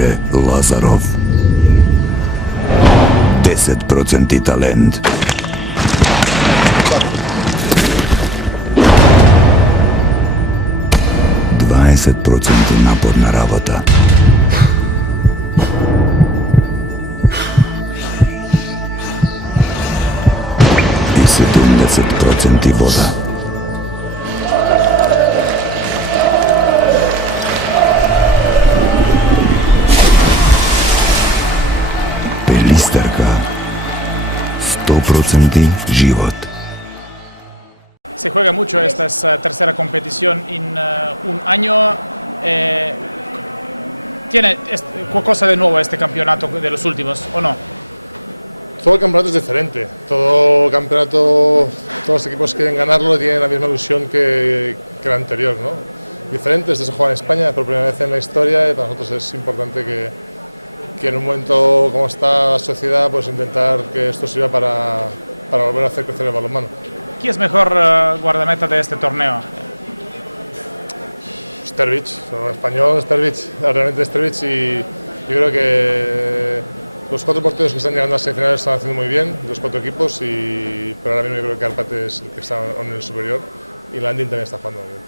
Ігор Лазаров. 10% talent. Naporna rabota. I 70% woda. Pelisterka. 100% život. Se juega mucho, esta es tercera competición en un año. ¿Tiene cosa de nuevo este campeonato de los últimos o no? Todo el campeonato es diferente. Todo campeonato, todos los equipos quieren ganarlo, tienen la misma ilusión que el anterior, ¿no? Diferente, este se juega en España por primera vez en la historia y para nosotros es importante que en un momento como está la sociedad, pues intentar que esto sirva para volver a hacer crecer el balonmano. ¿Quién es mejor guardameta de este torneo? Stervic, español, Stervic, realmente Stervic, y yo creo que los 4 porteros que están llegando a las semifinales están haciendo muy bien, los 4 equipos, pero ahora mismo yo creo que Arpat es el que está en el superior y Landin también está jugando muy bien.